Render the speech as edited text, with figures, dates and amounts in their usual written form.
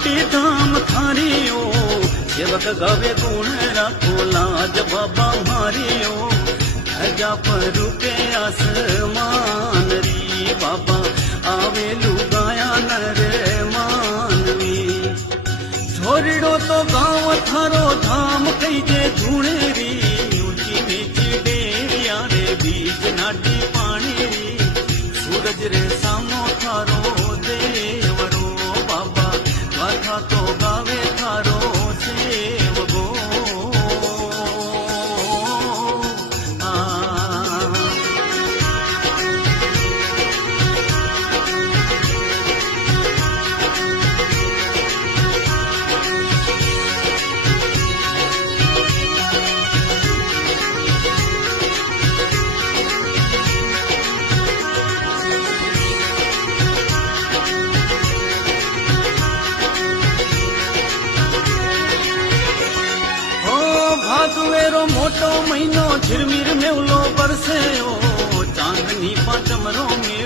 मोटी धाम थारियो सेवक गावे गुण राखो लाज बाबा मारियो धजा पर रुके आसमान री बाबा आवे लुगाया नर मानवी छोरड़ो तो गाँव थारो धाम कईजे धूणेरी ऊंची नीची डेरिया रे बीज नाटी पानी री सूरज रे सामो थारो देवड़ो बाबा गाथा तो गावे थारो सेवगो भादुएरो मोटो महीनो झिरमिर मेवलो बरसे चांदनी पाचमरो में